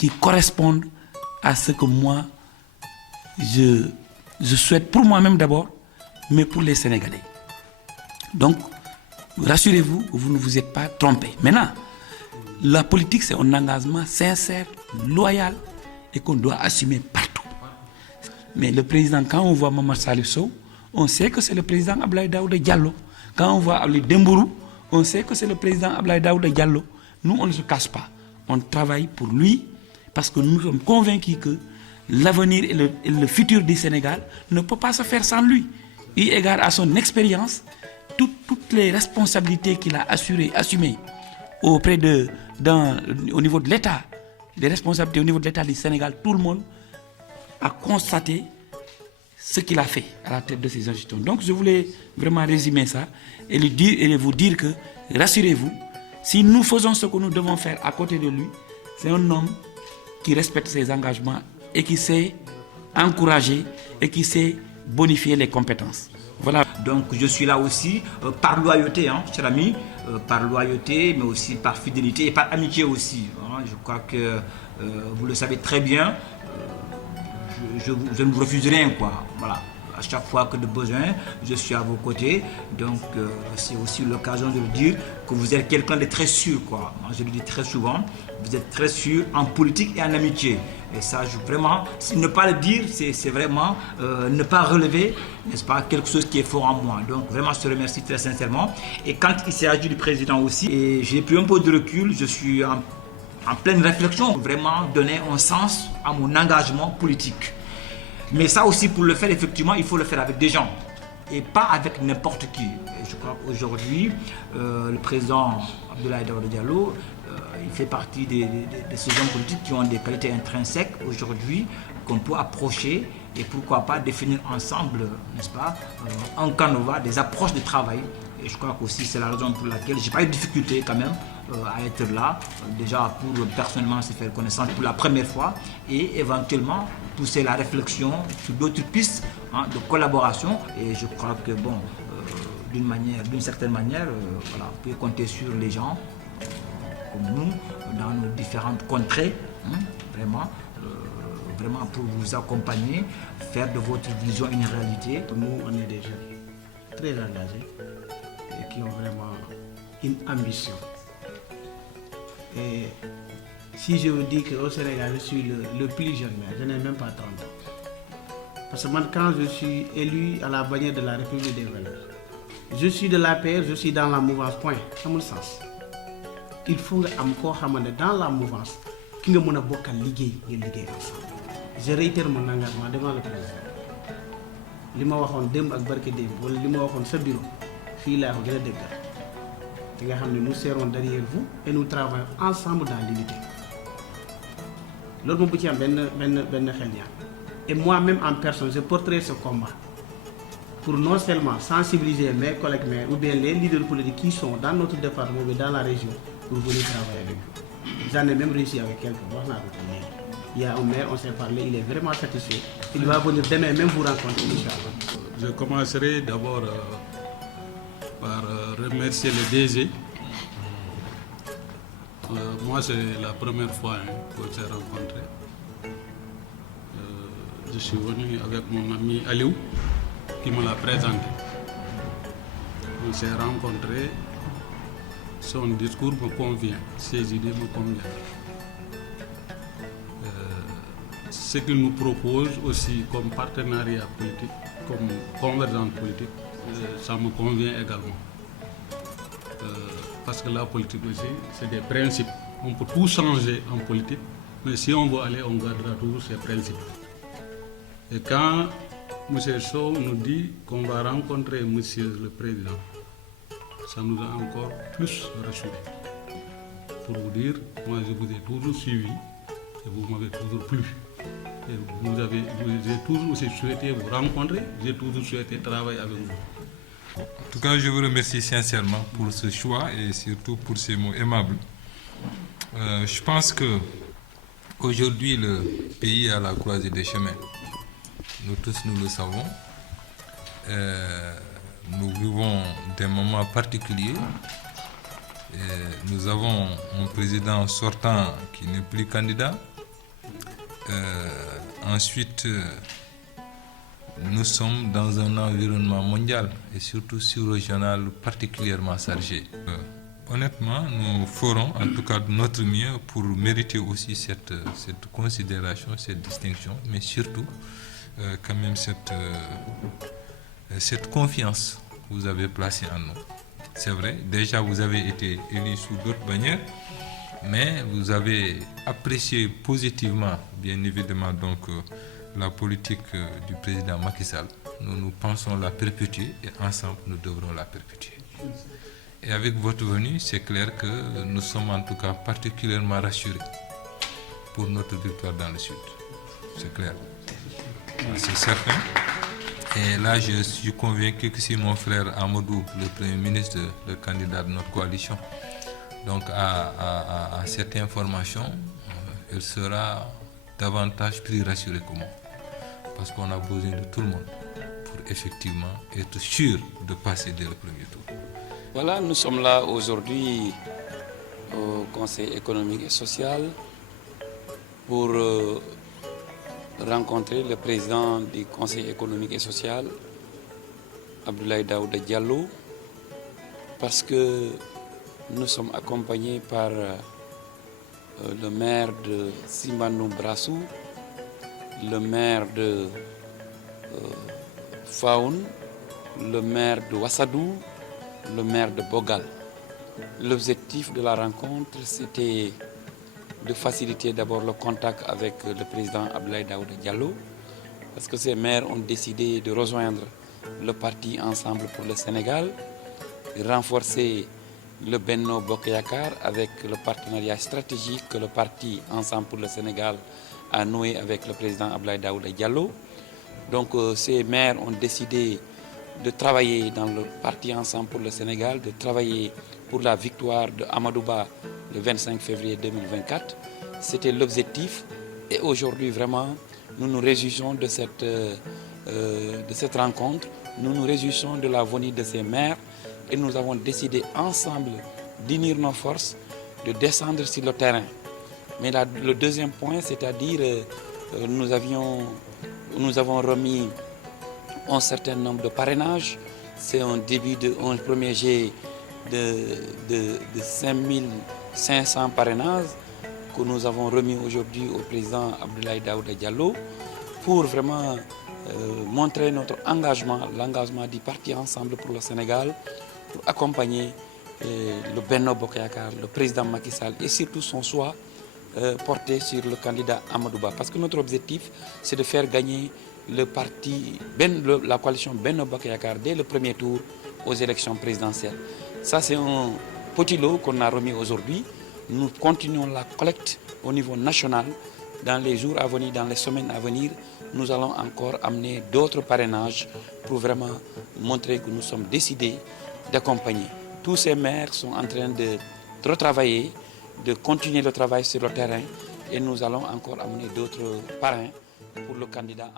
qui correspondent à ce que moi, je souhaite pour moi-même d'abord, mais pour les Sénégalais. Donc, rassurez-vous, vous ne vous êtes pas trompé. Maintenant, la politique, c'est un engagement sincère, loyal et qu'on doit assumer partout. Mais le président, quand on voit Mamadou Salif Sow, on sait que c'est le président Abdoulaye Daouda Diallo. Quand on voit Ali Dembourou, on sait que c'est le président Abdoulaye Daouda Diallo. Nous, on ne se cache pas. On travaille pour lui parce que nous sommes convaincus que l'avenir et le futur du Sénégal ne peut pas se faire sans lui. Eu égard à son expérience, toutes les responsabilités qu'il a assumées au niveau de l'État, les responsabilités au niveau de l'État du Sénégal, tout le monde a constaté ce qu'il a fait à la tête de ces institutions. Donc je voulais vraiment résumer ça et vous dire que, rassurez-vous, si nous faisons ce que nous devons faire à côté de lui, c'est un homme qui respecte ses engagements et qui sait encourager et qui sait bonifier les compétences. Voilà. Donc je suis là aussi par loyauté, cher ami, par loyauté, mais aussi par fidélité et par amitié aussi. Je crois que vous le savez très bien, je ne vous refuse rien, quoi. Voilà. À chaque fois que de besoin, je suis à vos côtés. Donc c'est aussi l'occasion de vous dire que vous êtes quelqu'un de très sûr, quoi. Je le dis très souvent, vous êtes très sûr en politique et en amitié. Et ça, vraiment, ne pas le dire, c'est vraiment ne pas relever, n'est-ce pas, quelque chose qui est fort en moi. Donc vraiment, je te remercie très sincèrement. Et quand il s'agit du président aussi, et j'ai pris un peu de recul, je suis en pleine réflexion, vraiment donner un sens à mon engagement politique. Mais ça aussi, pour le faire, effectivement, il faut le faire avec des gens et pas avec n'importe qui. Et je crois qu'aujourd'hui, le président Abdoulaye Daouda Diallo, il fait partie de ces hommes politiques qui ont des qualités intrinsèques aujourd'hui qu'on peut approcher et pourquoi pas définir ensemble, n'est-ce pas, un canevas, des approches de travail. Et je crois qu'aussi c'est la raison pour laquelle je n'ai pas eu de difficulté quand même à être là, déjà pour personnellement se faire connaissance pour la première fois et éventuellement pousser la réflexion sur d'autres pistes de collaboration. Et je crois que bon, d'une certaine manière, voilà, vous pouvez compter sur les gens comme nous dans nos différentes contrées, vraiment pour vous accompagner, faire de votre vision une réalité. Nous, on est des jeunes très engagés et qui ont vraiment une ambition. Et si je vous dis qu'au Sénégal, je suis le plus jeune maire, je n'ai même pas 30 ans. Parce que moi, quand je suis élu à la bannière de la République des valeurs, je suis de l'APR, je suis dans la mouvance, point, à mon sens. Il faut encore dans la mouvance qui nous a beaucoup liguer ensemble. Je réitère mon engagement devant le président. Ce que je dit dem ak barké dem wala li ma waxone sa bureau fi la ko gëna déggal. Te nga xamné nous serons derrière vous et nous travaillons ensemble dans l'unité. Loolu mo bu ci am ben xel ñaar. Et moi-même en personne, je porterai ce combat pour non seulement sensibiliser mes collègues maires ou bien les leaders politiques qui sont dans notre département ou dans la région pour venir travailler avec vous. J'en ai même réussi avec quelqu'un. Il y a un maire, on s'est parlé, il est vraiment satisfait. Il va venir demain même vous rencontrer, Inch'Allah. Je commencerai d'abord par remercier le DG. Moi, c'est la première fois qu'on s'est rencontrés. Je suis venu avec mon ami Aliou qui me l'a présenté. On s'est rencontrés, son discours me convient, ses idées me conviennent. Ce qu'il nous propose aussi comme partenariat politique, comme convergence politique, ça me convient également. Parce que la politique aussi, c'est des principes. On peut tout changer en politique, mais si on veut aller, on gardera toujours ces principes. Et quand M. Sow nous dit qu'on va rencontrer M. le Président, ça nous a encore plus rassurés. Pour vous dire, moi je vous ai toujours suivi et vous m'avez toujours plu. Et j'ai toujours aussi souhaité vous rencontrer, j'ai toujours souhaité travailler avec vous. En tout cas, je vous remercie sincèrement pour ce choix et surtout pour ces mots aimables. Je pense que aujourd'hui le pays est à la croisée des chemins. Nous tous, nous le savons. Nous vivons des moments particuliers. Nous avons un président sortant qui n'est plus candidat. Ensuite, nous sommes dans un environnement mondial et surtout sous-régional particulièrement chargé. Honnêtement, nous ferons en tout cas notre mieux pour mériter aussi cette considération, cette distinction, mais surtout quand même cette confiance que vous avez placée en nous. C'est vrai, déjà vous avez été élu sous d'autres bannières, mais vous avez apprécié positivement, bien évidemment, donc la politique du président Macky Sall. Nous pensons la perpétuer et ensemble nous devrons la perpétuer. Et avec votre venue, c'est clair que nous sommes en tout cas particulièrement rassurés pour notre victoire dans le Sud. C'est clair. C'est certain. Et là, je suis convaincu que si mon frère Amadou, le Premier ministre, le candidat de notre coalition, donc à cette information, il sera davantage plus rassuré que moi. Parce qu'on a besoin de tout le monde pour effectivement être sûr de passer dès le premier tour. Voilà, nous sommes là aujourd'hui au Conseil économique et social pour rencontrer le président du Conseil économique et social, Abdoulaye Daouda Diallo, parce que nous sommes accompagnés par le maire de Simbandou Brassou, le maire de Faoun, le maire de Wassadou, le maire de Bogal. L'objectif de la rencontre, c'était de faciliter d'abord le contact avec le président Abdoulaye Daouda Diallo, parce que ces maires ont décidé de rejoindre le parti Ensemble pour le Sénégal, renforcer le Benno Bokk Yakaar avec le partenariat stratégique que le parti Ensemble pour le Sénégal a noué avec le président Abdoulaye Daouda Diallo. Donc ces maires ont décidé de travailler dans le parti Ensemble pour le Sénégal, de travailler pour la victoire de Amadou Ba le 25 février 2024. C'était l'objectif et aujourd'hui vraiment nous nous réjouissons de cette rencontre, nous nous réjouissons de la venue de ces maires et nous avons décidé ensemble d'unir nos forces, de descendre sur le terrain. Mais le deuxième point, c'est-à-dire nous avons remis un certain nombre de parrainages. C'est un premier jet de 5500 parrainages que nous avons remis aujourd'hui au président Abdoulaye Daouda Diallo pour vraiment montrer notre engagement, l'engagement du parti Ensemble pour le Sénégal, pour accompagner le Benno Bokk Yakaar, le président Macky Sall et surtout son choix porté sur le candidat Amadou Ba. Parce que notre objectif, c'est de faire gagner la coalition Benno Bokk Yakaar dès le premier tour aux élections présidentielles. Ça, c'est un petit lot qu'on a remis aujourd'hui. Nous continuons la collecte au niveau national. Dans les jours à venir, dans les semaines à venir, nous allons encore amener d'autres parrainages pour vraiment montrer que nous sommes décidés d'accompagner. Tous ces maires sont en train de retravailler, de continuer le travail sur le terrain et nous allons encore amener d'autres parrains pour le candidat.